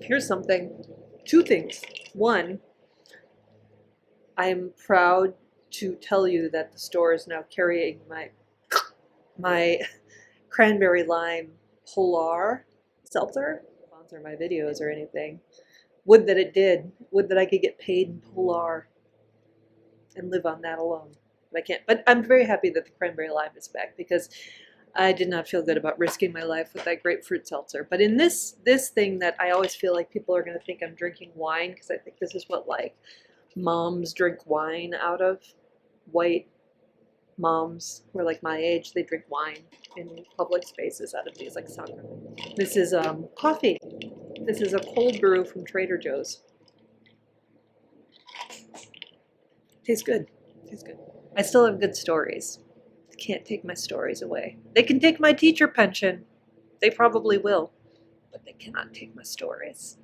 Here's something. Two things. One, I'm proud to tell you that the store is now carrying my cranberry lime Polar seltzer. Sponsor my videos or anything. Would that it did. Would that I could get paid in Polar and live on that alone. But I can't. But I'm very happy that the cranberry lime is back because I did not feel good about risking my life with that grapefruit seltzer. But in this thing that I always feel like people are going to think I'm drinking wine, because I think this is what like moms drink wine out of. White moms who are like my age, they drink wine in public spaces out of these like soccer. This is coffee. This is a cold brew from Trader Joe's. Tastes good. Tastes good. I still have good stories. Can't take my stories away. They can take my teacher pension. They probably will, but they cannot take my stories.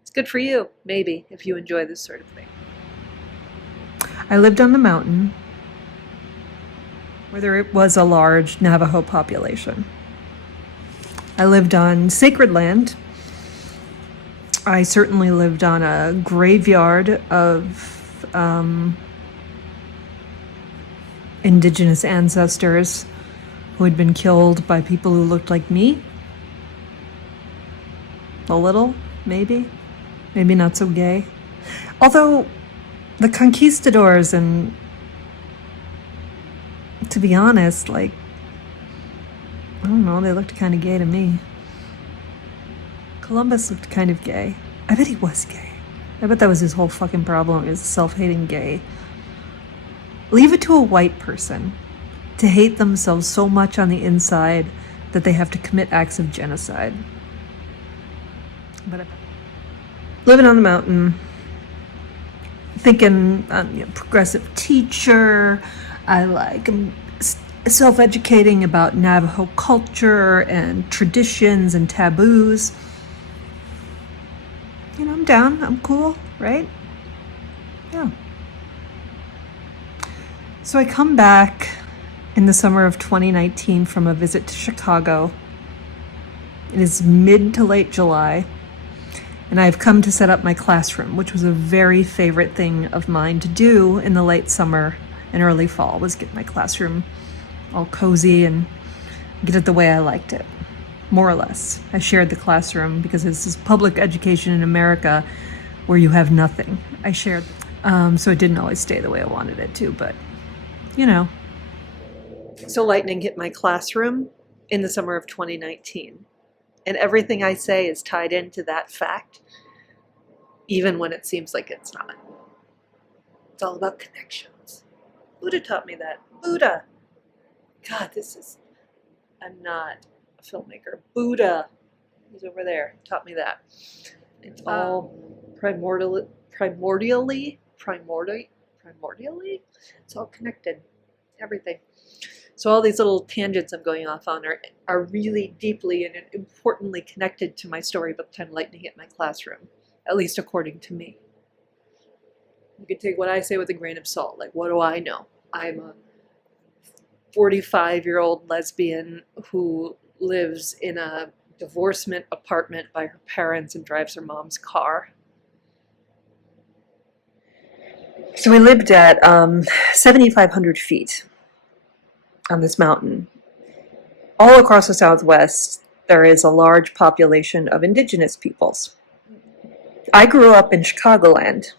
It's good for you, maybe, if you enjoy this sort of thing. I lived on the mountain where there was a large Navajo population. I lived on sacred land. I certainly lived on a graveyard of indigenous ancestors who had been killed by people who looked like me. A little, maybe. Maybe not so gay. Although the conquistadors and, to be honest, like, I don't know, they looked kind of gay to me. Columbus looked kind of gay. I bet he was gay. I bet that was his whole fucking problem. He was self-hating gay. Leave it to a white person to hate themselves so much on the inside that they have to commit acts of genocide. But living on the mountain, thinking progressive teacher, I like self-educating about Navajo culture and traditions and taboos. I'm down, I'm cool, right? Yeah. So I come back in the summer of 2019 from a visit to Chicago. It is mid to late July, and I've come to set up my classroom, which was a very favorite thing of mine to do in the late summer and early fall, was get my classroom all cozy and get it the way I liked it, more or less. I shared the classroom because this is public education in America where you have nothing. I shared, so it didn't always stay the way I wanted it to, but So lightning hit my classroom in the summer of 2019. And everything I say is tied into that fact, even when it seems like it's not. It's all about connections. Buddha taught me that. Buddha. God, I'm not a filmmaker. Buddha, he's over there, taught me that. It's all primordially, it's all connected, everything. So all these little tangents I'm going off on are really deeply and importantly connected to my story by the time lightning hit my classroom, at least according to me. You can take what I say with a grain of salt. Like, what do I know? I'm a 45-year-old lesbian who lives in a divorcement apartment by her parents and drives her mom's car. So we lived at 7,500 feet on this mountain. All across the Southwest, there is a large population of indigenous peoples. I grew up in Chicagoland,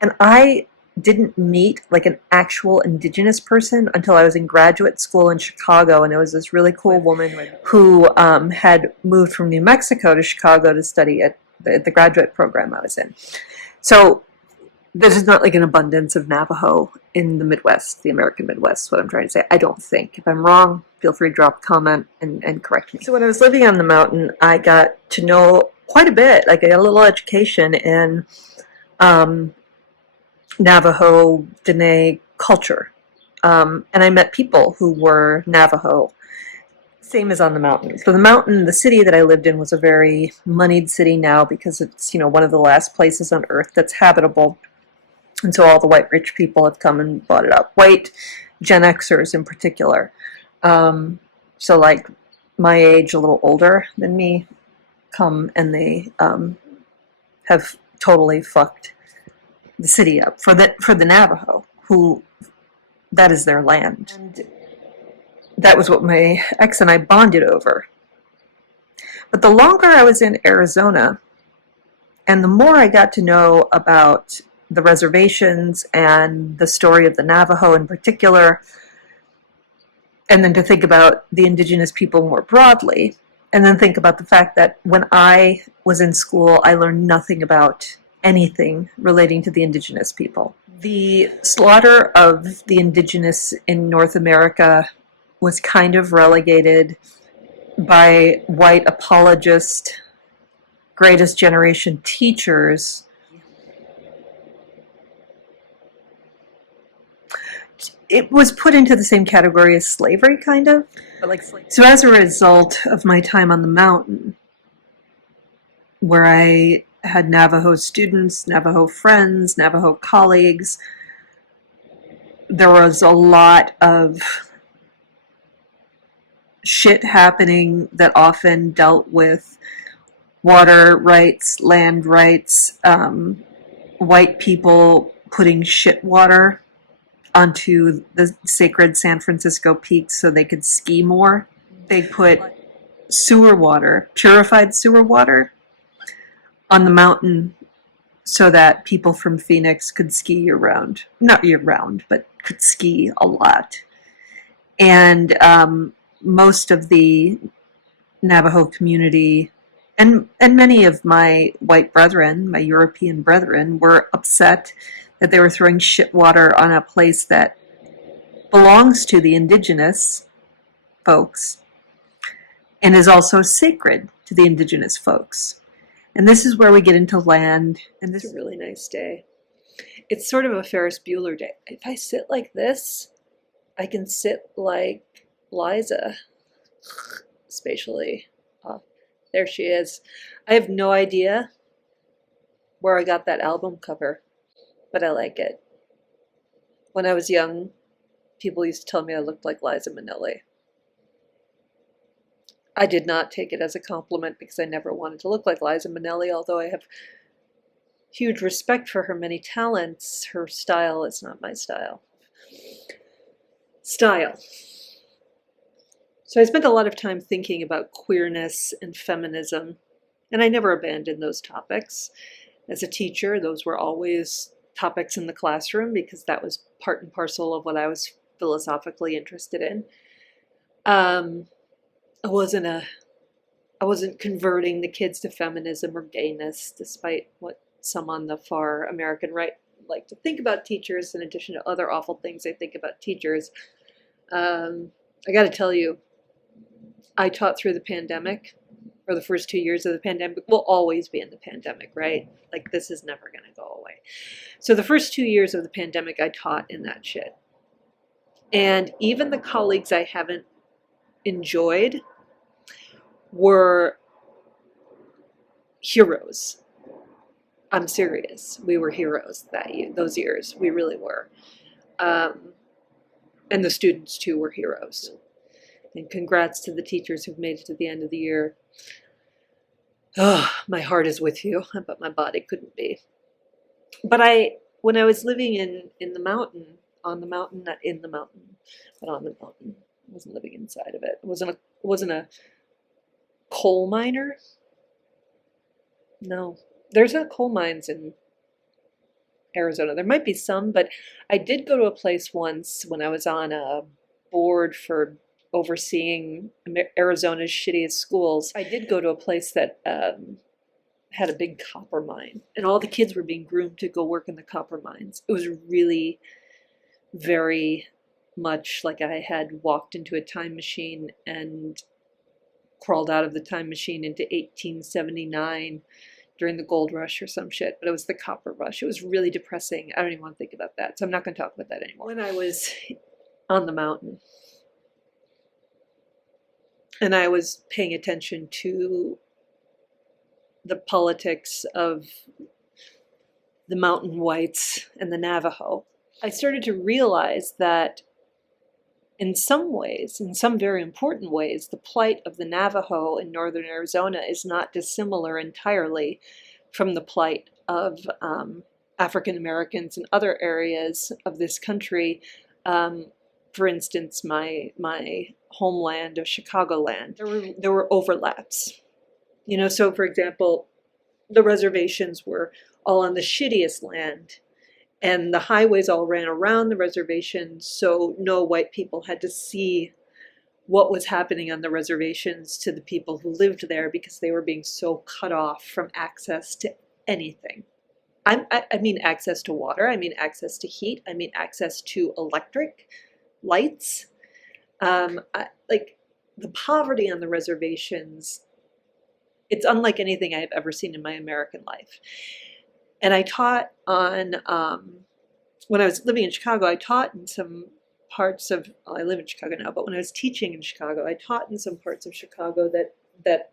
and I didn't meet like an actual indigenous person until I was in graduate school in Chicago, and it was this really cool woman who had moved from New Mexico to Chicago to study at the graduate program I was in. So there's not like an abundance of Navajo in the Midwest, the American Midwest, is what I'm trying to say. I don't think. If I'm wrong, feel free to drop a comment and correct me. So when I was living on the mountain, I got to know quite a bit. Like, I got a little education in Navajo, Dene culture. And I met people who were Navajo, same as on the mountain. So the mountain, the city that I lived in, was a very moneyed city now because it's, one of the last places on earth that's habitable. And so all the white rich people have come and bought it up. White Gen Xers in particular. So like my age, a little older than me, come and they have totally fucked the city up for the Navajo, who that is their land. And that was what my ex and I bonded over. But the longer I was in Arizona, and the more I got to know about the reservations and the story of the Navajo in particular, and then to think about the indigenous people more broadly, and then think about the fact that when I was in school, I learned nothing about anything relating to the indigenous people. The slaughter of the indigenous in North America was kind of relegated by white apologist, greatest generation teachers. It was put into the same category as slavery, kind of. So as a result of my time on the mountain, where I had Navajo students, Navajo friends, Navajo colleagues, there was a lot of shit happening that often dealt with water rights, land rights, white people putting shit water onto the sacred San Francisco peaks so they could ski more. They put sewer water, purified sewer water, on the mountain so that people from Phoenix could ski year round. Not year round, but could ski a lot. And most of the Navajo community and many of my white brethren, my European brethren, were upset that they were throwing shit water on a place that belongs to the indigenous folks and is also sacred to the indigenous folks. And this is where we get into land. And this is a really nice day. It's sort of a Ferris Bueller day. If I sit like this, I can sit like Liza spatially. Oh, there she is. I have no idea where I got that album cover, but I like it. When I was young, people used to tell me I looked like Liza Minnelli. I did not take it as a compliment because I never wanted to look like Liza Minnelli, although I have huge respect for her many talents. Her style is not my style. So I spent a lot of time thinking about queerness and feminism, and I never abandoned those topics. As a teacher, those were always topics in the classroom because that was part and parcel of what I was philosophically interested in. I wasn't converting the kids to feminism or gayness, despite what some on the far American right like to think about teachers, in addition to other awful things they think about teachers. I got to tell you, I taught through the pandemic, or the first 2 years of the pandemic. We'll always be in the pandemic, right? Like, this is never going to go away. So the first 2 years of the pandemic, I taught in that shit. And even the colleagues I haven't enjoyed were heroes. I'm serious. We were heroes those years. We really were. And the students, too, were heroes. And congrats to the teachers who've made it to the end of the year. Oh, my heart is with you, but my body couldn't be. But when I was living in the mountain, on the mountain, not in the mountain, but on the mountain, I wasn't living inside of it. I wasn't a coal miner. No, there's not coal mines in Arizona. There might be some, but I did go to a place once when I was on a board for overseeing Arizona's shittiest schools. I did go to a place that had a big copper mine, and all the kids were being groomed to go work in the copper mines. It was really very much like I had walked into a time machine and crawled out of the time machine into 1879 during the gold rush or some shit, but it was the copper rush. It was really depressing. I don't even want to think about that, so I'm not going to talk about that anymore. When I was on the mountain, and I was paying attention to the politics of the mountain whites and the Navajo, I started to realize that In some ways, in some very important ways, the plight of the Navajo in northern Arizona is not dissimilar entirely from the plight of African Americans in other areas of this country. For instance, my homeland of Chicagoland, there were overlaps. So for example, the reservations were all on the shittiest land, and the highways all ran around the reservations, so no white people had to see what was happening on the reservations to the people who lived there, because they were being so cut off from access to anything. I mean access to water, I mean access to heat, I mean access to electric lights. Like the poverty on the reservations, it's unlike anything I've ever seen in my American life. And I taught on, when I was living in Chicago, I taught in some parts of, well, I live in Chicago now, but when I was teaching in Chicago, I taught in some parts of Chicago that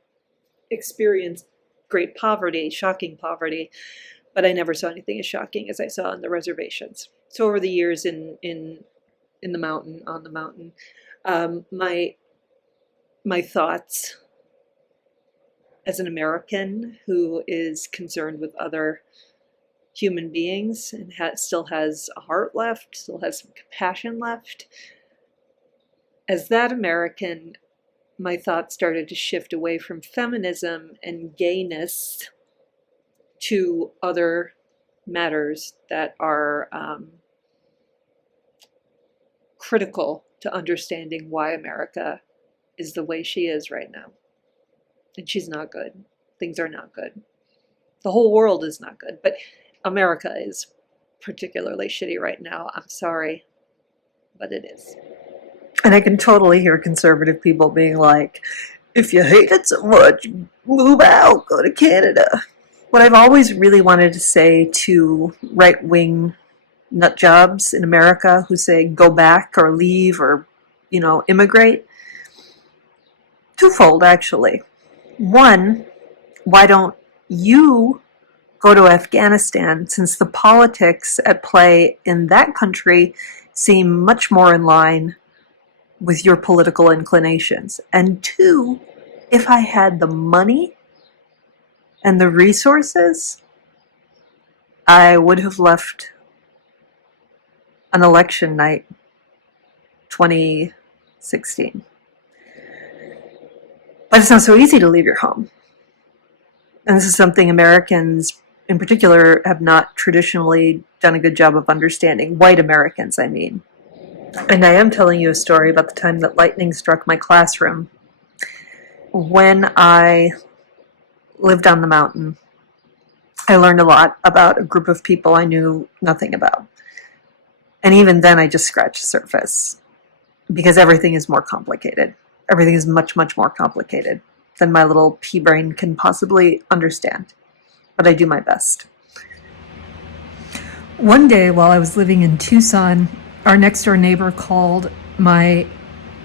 experienced great poverty, shocking poverty, but I never saw anything as shocking as I saw on the reservations. So over the years in the mountain, on the mountain, my thoughts as an American who is concerned with other human beings and still has a heart left, still has some compassion left. As that American, my thoughts started to shift away from feminism and gayness to other matters that are critical to understanding why America is the way she is right now. And she's not good. Things are not good. The whole world is not good, but America is particularly shitty right now. I'm sorry, but it is. And I can totally hear conservative people being like, if you hate it so much, move out, go to Canada. What I've always really wanted to say to right-wing nut jobs in America who say go back or leave or, immigrate, twofold actually. One, why don't you go to Afghanistan, since the politics at play in that country seem much more in line with your political inclinations? And two, if I had the money and the resources, I would have left on election night 2016. But it's not so easy to leave your home. And this is something Americans in particular have not traditionally done a good job of understanding. White Americans, I mean. And I am telling you a story about the time that lightning struck my classroom. When I lived on the mountain, I learned a lot about a group of people I knew nothing about. And even then I just scratched the surface, because everything is more complicated. Everything is much, much more complicated than my little pea brain can possibly understand. But I do my best. One day while I was living in Tucson, our next door neighbor called my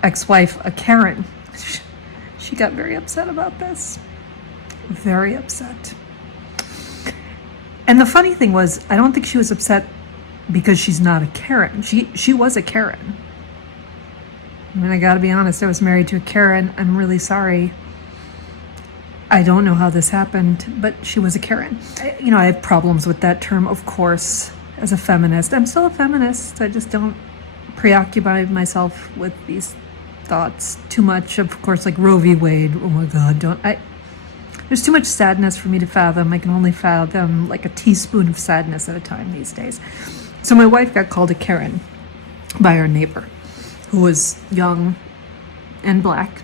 ex-wife a Karen. She got very upset about this. Very upset. And the funny thing was, I don't think she was upset because she's not a Karen. She was a Karen. I mean, I gotta be honest, I was married to a Karen. I'm really sorry. I don't know how this happened, but she was a Karen. I have problems with that term, of course, as a feminist. I'm still a feminist. I just don't preoccupy myself with these thoughts too much. Of course, like Roe v. Wade. Oh my God, there's too much sadness for me to fathom. I can only fathom like a teaspoon of sadness at a time these days. So my wife got called a Karen by our neighbor, who was young and black,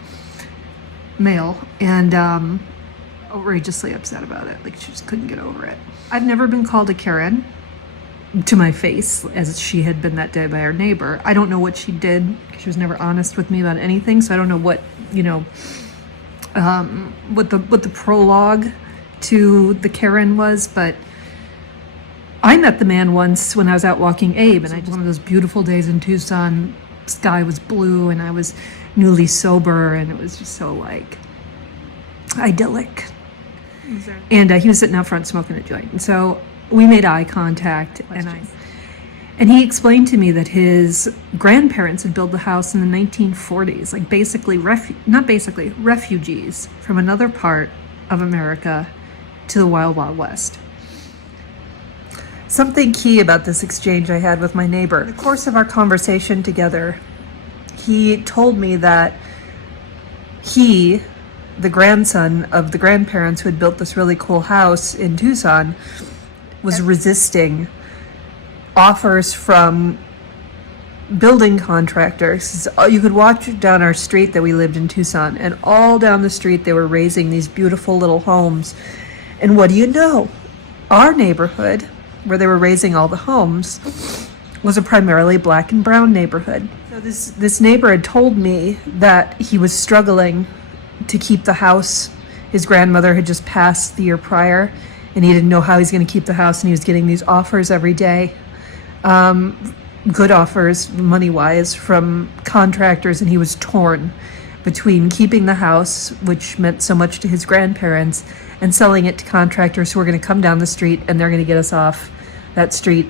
male, and outrageously upset about it. Like, she just couldn't get over it. I've never been called a Karen to my face, as she had been that day by our neighbor. I don't know what she did. She was never honest with me about anything, so I don't know what, what the prologue to the Karen was, but I met the man once when I was out walking Abe, and one of those beautiful days in Tucson, sky was blue, and I was newly sober, and it was just so, like, idyllic. Exactly. And he was sitting out front smoking a joint, and so we made eye contact, And he explained to me that his grandparents had built the house in the 1940s, like basically, refugees from another part of America to the Wild Wild West. Something key about this exchange I had with my neighbor. In the course of our conversation together, he told me that he, the grandson of the grandparents who had built this really cool house in Tucson, was resisting offers from building contractors. You could watch down our street that we lived in Tucson, and all down the street they were raising these beautiful little homes. And what do you know? Our neighborhood, where they were raising all the homes, was a primarily black and brown neighborhood. So this neighbor had told me that he was struggling to keep the house. His grandmother had just passed the year prior, and he didn't know how he was going to keep the house, and he was getting these offers every day. Good offers, money-wise, from contractors, and he was torn between keeping the house, which meant so much to his grandparents, and selling it to contractors who are going to come down the street, and they're going to get us off that street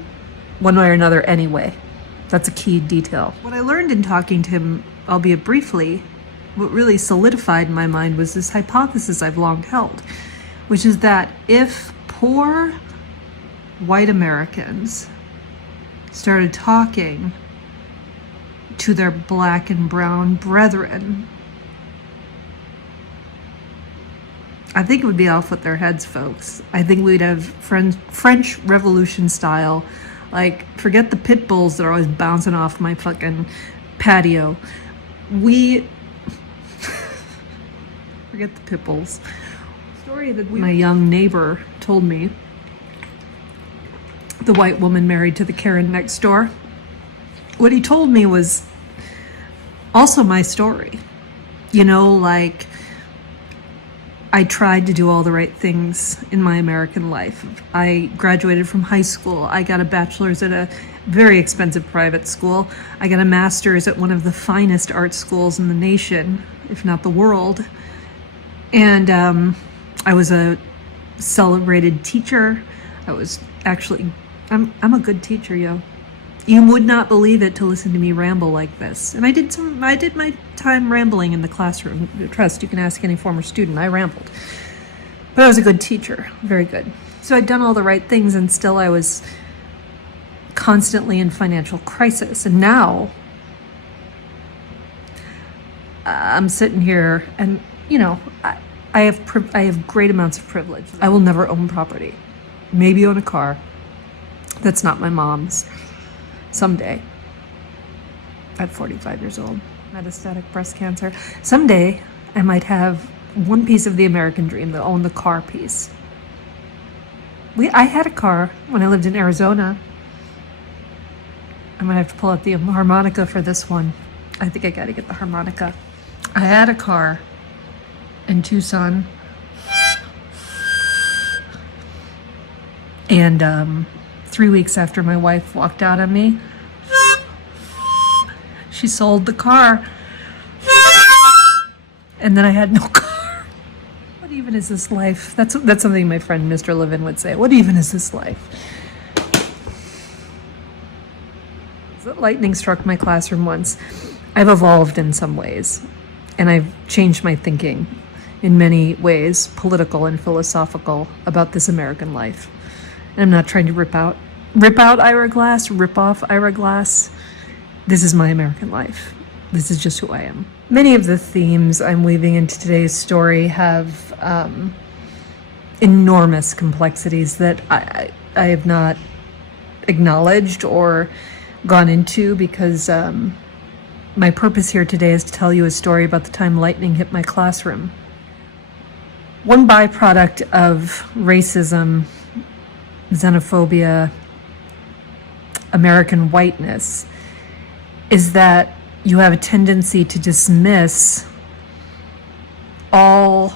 one way or another anyway. That's a key detail. What I learned in talking to him, albeit briefly, what really solidified in my mind was this hypothesis I've long held, which is that if poor white Americans started talking to their black and brown brethren, I think it would be off with their heads, folks. I think we'd have French Revolution style, like, forget the pit bulls that are always bouncing off my fucking patio. Forget the pit bulls. Story that my young neighbor told me, the white woman married to the Karen next door. What he told me was also my story. You know, like, I tried to do all the right things in my American life. I graduated from high school. I got a bachelor's at a very expensive private school. I got a master's at one of the finest art schools in the nation, if not the world. And I was a celebrated teacher. I'm a good teacher, yo. You would not believe it to listen to me ramble like this. And I did my time rambling in the classroom. Trust, you can ask any former student. I rambled. But I was a good teacher, very good. So I'd done all the right things, and still I was constantly in financial crisis. And now I'm sitting here, and you know, I have great amounts of privilege. I will never own property. Maybe own a car. That's not my mom's. Someday, at 45 years old, metastatic breast cancer. Someday, I might have one piece of the American dream, that own the car piece. I had a car when I lived in Arizona. I might have to pull out the harmonica for this one. I think I gotta get the harmonica. I had a car in Tucson. And 3 weeks after my wife walked out on me, she sold the car. And then I had no car. What even is this life? That's something my friend Mr. Levin would say. What even is this life? Lightning struck my classroom once. I've evolved in some ways, and I've changed my thinking in many ways, political and philosophical, about this American life. And I'm not trying to rip out Ira Glass, rip off Ira Glass. This is my American life. This is just who I am. Many of the themes I'm weaving into today's story have enormous complexities that I have not acknowledged or gone into, because my purpose here today is to tell you a story about the time lightning hit my classroom. One byproduct of racism, xenophobia, American whiteness, is that you have a tendency to dismiss all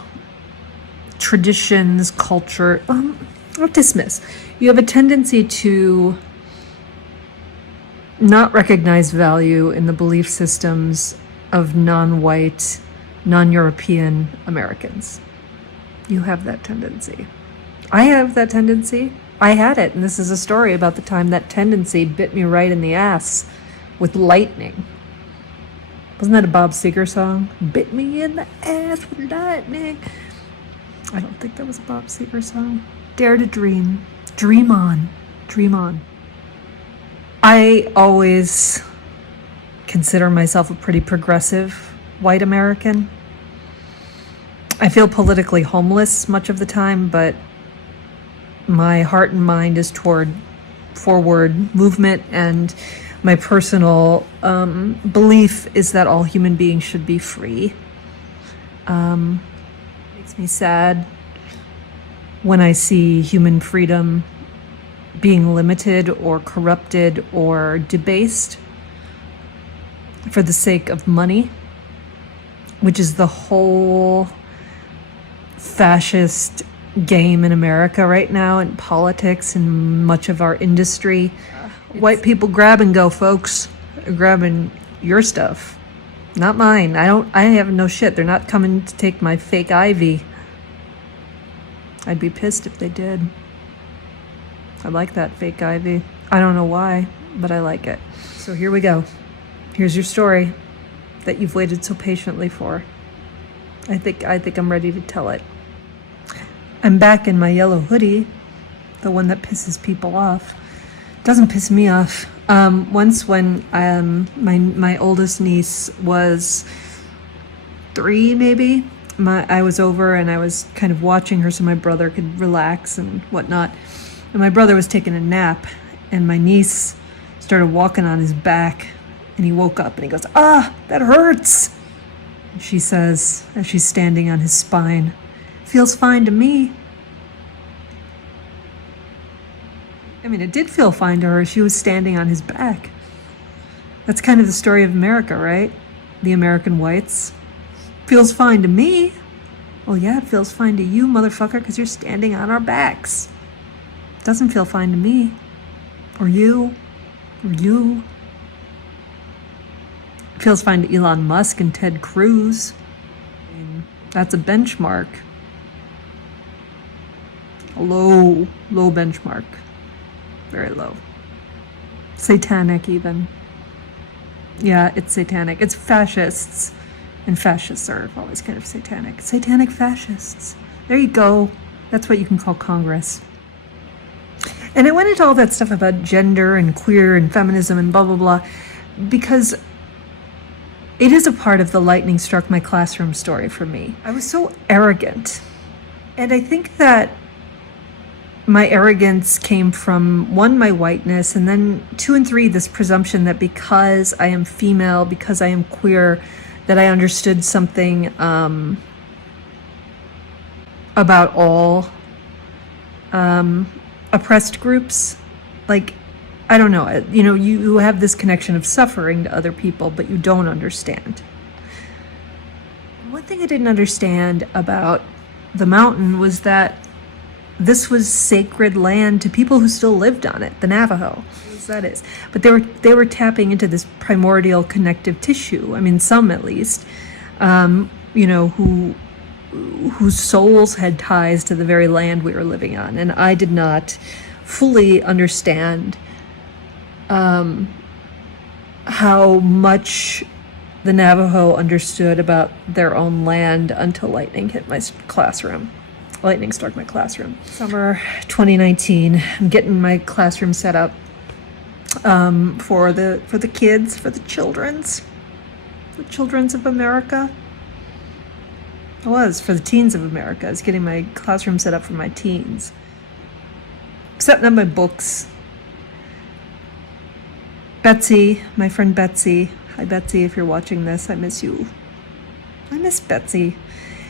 traditions, culture, not dismiss. You have a tendency to not recognize value in the belief systems of non-white, non-European Americans. You have that tendency. I have that tendency. I had it, and this is a story about the time that tendency bit me right in the ass with lightning. Wasn't that a Bob Seger song? Bit me in the ass with lightning. I don't think that was a Bob Seger song. Dare to dream. Dream on. Dream on. I always consider myself a pretty progressive white American. I feel politically homeless much of the time, but my heart and mind is toward forward movement, and my personal belief is that all human beings should be free. Makes me sad when I see human freedom being limited or corrupted or debased for the sake of money, which is the whole fascist game in America right now, in politics and much of our industry. White people grab and go, folks. They're grabbing your stuff, not mine. I have no shit. They're not coming to take my fake ivy. I'd be pissed if they did. I like that fake ivy. I don't know why, but I like it. So here we go. Here's your story that you've waited so patiently for. I think I'm ready to tell it. I'm back in my yellow hoodie, the one that pisses people off. Doesn't piss me off. Once when my oldest niece was 3, maybe, I was over and I was kind of watching her so my brother could relax and whatnot. And my brother was taking a nap, and my niece started walking on his back, and he woke up and he goes, "Ah, that hurts." And she says, as she's standing on his spine, "Feels fine to me." I mean, it did feel fine to her. She was standing on his back. That's kind of the story of America, right? The American whites. Feels fine to me. Well, yeah, it feels fine to you, motherfucker, because you're standing on our backs. Doesn't feel fine to me. Or you. Or you. It feels fine to Elon Musk and Ted Cruz. I mean, that's a benchmark. A low benchmark. Very low. Satanic, even. Yeah, it's satanic. It's fascists. And fascists are always kind of satanic. Satanic fascists. There you go. That's what you can call Congress. And I went into all that stuff about gender and queer and feminism and blah, blah, blah, because it is a part of the lightning struck my classroom story for me. I was so arrogant. And I think that my arrogance came from, 1, my whiteness, and then 2 and 3, this presumption that because I am female, because I am queer, that I understood something about all oppressed groups. Like, I don't know, you have this connection of suffering to other people, but you don't understand. One thing I didn't understand about the mountain was that this was sacred land to people who still lived on it, the Navajo. That is, but they were tapping into this primordial connective tissue. I mean, some at least, whose souls had ties to the very land we were living on, and I did not fully understand how much the Navajo understood about their own land until lightning hit my classroom. Lightning struck my classroom. Summer 2019. I'm getting my classroom set up for the kids, for the children's of America. For the teens of America. I was getting my classroom set up for my teens. Setting up my books. Betsy, my friend Betsy. Hi Betsy, if you're watching this, I miss you. I miss Betsy.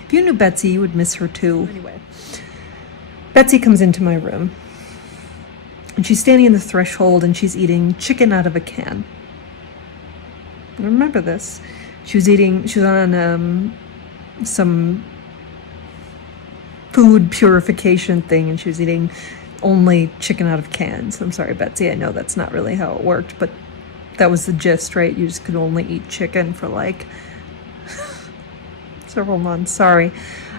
If you knew Betsy, you would miss her too. Anyway, Betsy comes into my room. And she's standing in the threshold and she's eating chicken out of a can. I remember this. She was on some food purification thing, and she was eating only chicken out of cans. I'm sorry, Betsy, I know that's not really how it worked, but that was the gist, right? You just could only eat chicken for like several months, sorry.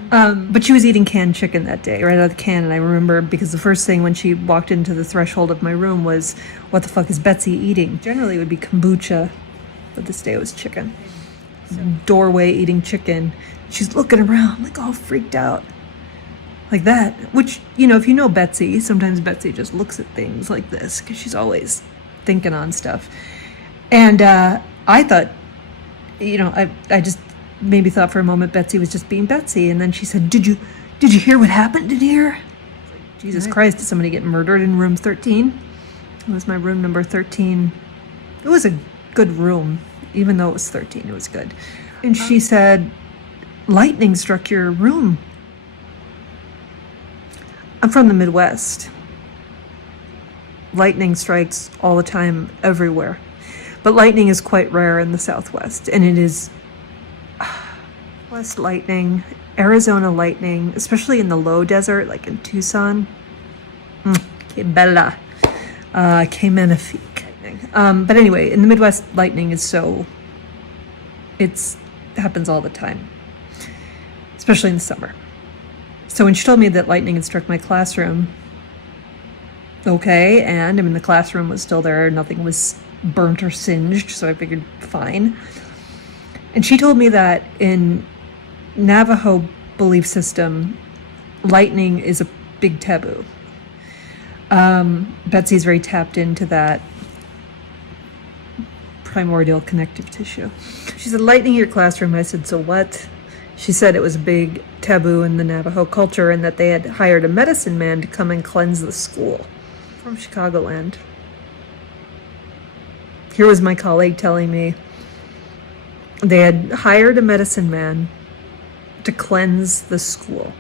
But she was eating canned chicken that day, right out of the can, and I remember because the first thing when she walked into the threshold of my room was, what the fuck is Betsy eating? Generally it would be kombucha, but this day it was chicken. Doorway eating chicken. She's looking around like all freaked out. Like that, which, you know, if you know Betsy, sometimes Betsy just looks at things like this because she's always thinking on stuff. And I thought, you know, I just maybe thought for a moment Betsy was just being Betsy, and then she said, "Did you hear what happened in here?" Jesus Christ, did somebody get murdered in room 13? It was my room number 13. It was a good room, even though it was 13. It was good. And she said, "Lightning struck your room." I'm from the Midwest. Lightning strikes all the time everywhere. But lightning is quite rare in the Southwest, and it is West lightning, Arizona lightning, especially in the low desert, like in Tucson. Que bella. Que magnifique. But anyway, in the Midwest, lightning is it happens all the time, especially in the summer. So when she told me that lightning had struck my classroom, okay, and I mean, the classroom was still there, nothing was burnt or singed, so I figured fine. And she told me that in Navajo belief system, lightning is a big taboo. Betsy's very tapped into that primordial connective tissue. She said, "Lightning in your classroom." I said, "So what?" She said it was a big taboo in the Navajo culture and that they had hired a medicine man to come and cleanse the school. From Chicagoland. Here was my colleague telling me they had hired a medicine man to cleanse the school.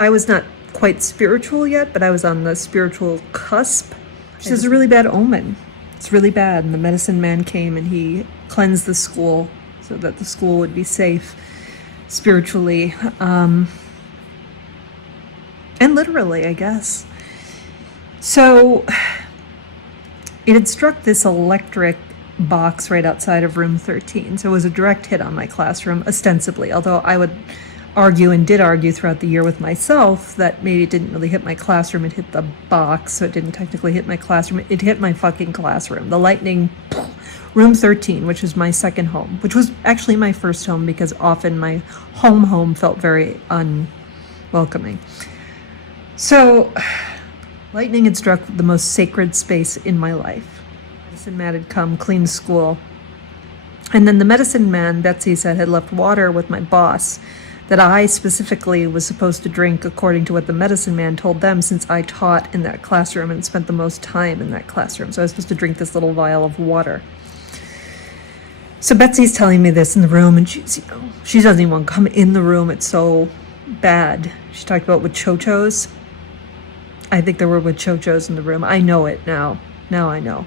I was not quite spiritual yet, but I was on the spiritual cusp. She says it's a really bad omen. It's really bad. And the medicine man came and he cleansed the school so that the school would be safe spiritually, and literally, I guess. So it had struck this electric box right outside of room 13. So it was a direct hit on my classroom, ostensibly, although I would argue and did argue throughout the year with myself that maybe it didn't really hit my classroom, it hit the box, so it didn't technically hit my classroom. It hit my fucking classroom. The lightning, room 13, which was my second home, which was actually my first home because often my home felt very unwelcoming. So lightning had struck the most sacred space in my life. Medicine man had come, cleaned school. And then the medicine man, Betsy said, had left water with my boss that I specifically was supposed to drink according to what the medicine man told them, since I taught in that classroom and spent the most time in that classroom. So I was supposed to drink this little vial of water. So Betsy's telling me this in the room, and she doesn't even want to come in the room. It's so bad. She talked about wachochos. I think there were wachochos in the room. I know it now. Now I know.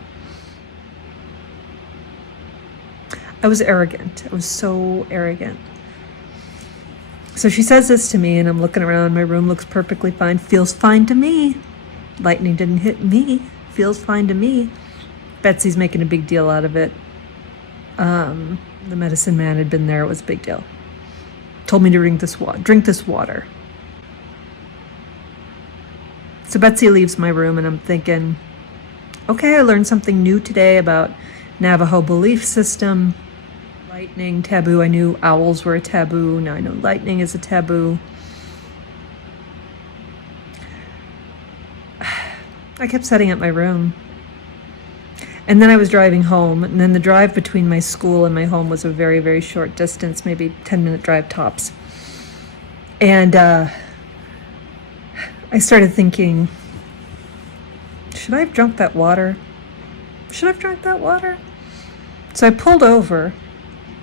I was arrogant. I was so arrogant. So she says this to me, and I'm looking around. My room looks perfectly fine. Feels fine to me. Lightning didn't hit me. Feels fine to me. Betsy's making a big deal out of it. The medicine man had been there. It was a big deal. Told me to drink this water. So Betsy leaves my room, and I'm thinking, okay, I learned something new today about Navajo belief system. Lightning, taboo. I knew owls were a taboo. Now I know lightning is a taboo. I kept setting up my room. And then I was driving home, and then the drive between my school and my home was a very, very short distance, maybe 10-minute drive tops. And I started thinking, should I have drunk that water? Should I have drunk that water? So I pulled over,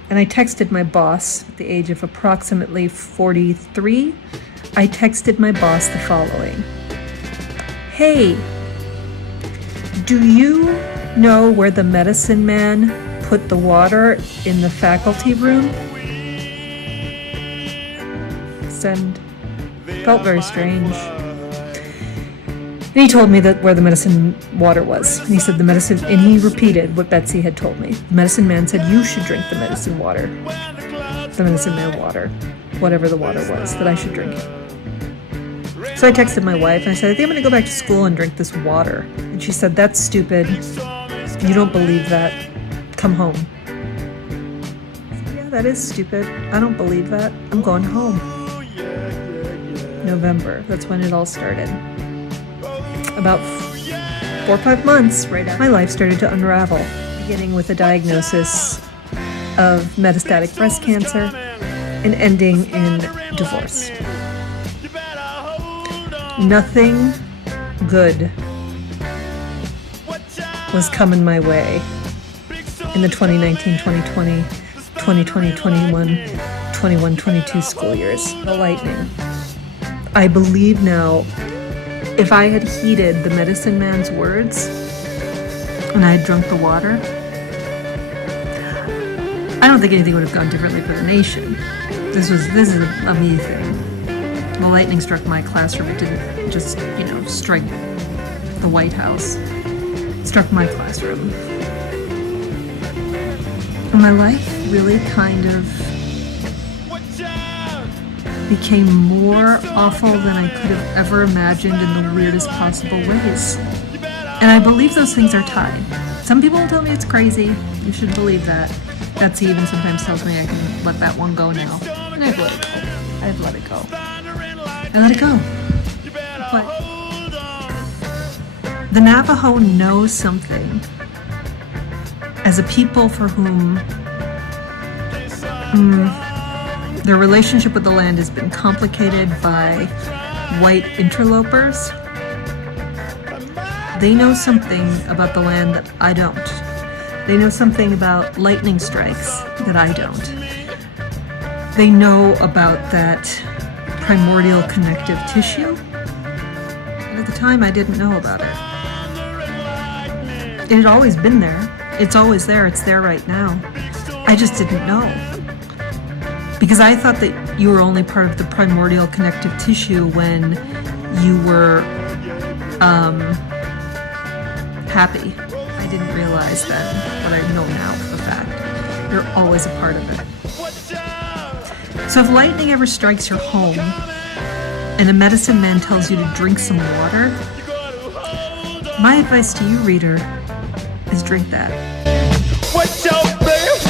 and I texted my boss at the age of approximately 43. I texted my boss the following. Hey, do you know where the medicine man put the water in the faculty room? Send. Felt very strange. And he told me that where the medicine water was. And he said and he repeated what Betsy had told me. The medicine man said, you should drink the medicine water. the medicine man water, whatever the water was that I should drink. So I texted my wife and I said, I think I'm going to go back to school and drink this water. And she said, that's stupid. You don't believe that. Come home. I said, yeah, that is stupid. I don't believe that. I'm going home. November, that's when it all started. About 4 or 5 months right after, my life started to unravel, beginning with a diagnosis of metastatic breast cancer and ending in divorce. Nothing good was coming my way in the 2019, 2020, 2020, 21, 22 school years. The lightning. I believe now, if I had heeded the medicine man's words and I had drunk the water, I don't think anything would have gone differently for the nation. This is a me thing. The lightning struck my classroom. It didn't just, strike the White House. It struck my classroom. And my life really kind of became more awful than I could have ever imagined in the weirdest possible ways. And I believe those things are tied. Some people will tell me it's crazy. You shouldn't believe that. Betsy even sometimes tells me I can let that one go now. And I've let it go. I've let it go. I let it go. But the Navajo know something as a people for whom their relationship with the land has been complicated by white interlopers. They know something about the land that I don't. They know something about lightning strikes that I don't. They know about that primordial connective tissue. And at the time, I didn't know about it. It had always been there. It's always there. It's there right now. I just didn't know. Because I thought that you were only part of the primordial connective tissue when you were happy. I didn't realize then what I know now for a fact. You're always a part of it. So if lightning ever strikes your home and a medicine man tells you to drink some water, my advice to you, reader, is drink that. What's your place?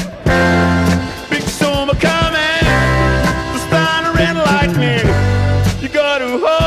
Big storm coming. The thunder and lightning. You gotta hold.